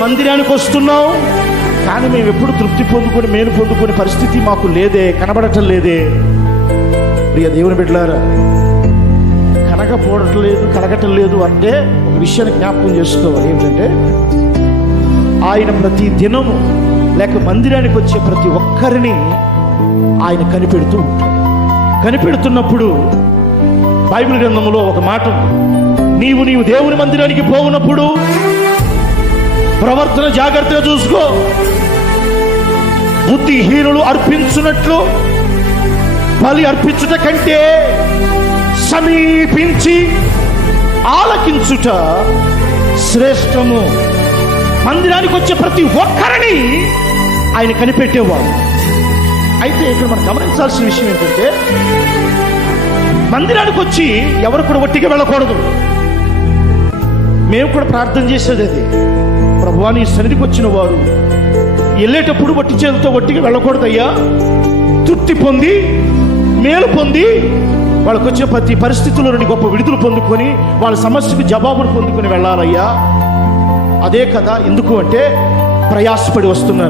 మందిరానికి వస్తున్నాం, కానీ మేము ఎప్పుడు తృప్తి పొందుకొని మేలు పొందుకునే పరిస్థితి మాకు లేదే, కనబడటం లేదే. ప్రియ దేవుని బిడ్డలారా, కనగటం లేదు అంటే ఒక విషయాన్ని జ్ఞాపకం చేసుకోవాలి. ఏంటంటే ఆయన ప్రతి దినము లేక మందిరానికి వచ్చే ప్రతి ఒక్కరిని ఆయన కనిపెడుతూ ఉంటాడు. కనిపెడుతున్నప్పుడు బైబిల్ గ్రంథంలో ఒక మాట, నీవు దేవుని మందిరానికి పోవునప్పుడు ప్రవర్తన జాగ్రత్తగా చూసుకో. బుద్ధిహీనులు అర్పించున్నట్లు బలి అర్పించుట కంటే సమీపించి ఆలకించుట శ్రేష్టము. మందిరానికి వచ్చే ప్రతి ఒక్కరిని ఆయన కనిపెట్టేవాడు. అయితే ఇక్కడ మనం గమనించాల్సిన విషయం ఏంటంటే, మందిరానికి వచ్చి ఎవరు కూడా ఒట్టిగా వెళ్ళకూడదు. మేము కూడా ప్రార్థన చేసేది అది, ప్రభువా నీ సన్నిధికి వచ్చిన వారు వెళ్ళేటప్పుడు వట్టి చేతులతో ఒట్టిగా వెళ్ళకూడదయ్యా. తృప్తి పొంది మేలు పొంది వాళ్ళకు వచ్చే ప్రతి పరిస్థితుల్లో నుండి గొప్ప విడుదల పొందుకొని వాళ్ళ సమస్యకు జవాబులు పొందుకొని వెళ్ళాలయ్యా. అదే కదా, ఎందుకు అంటే ప్రయాసపడి వస్తున్నారు.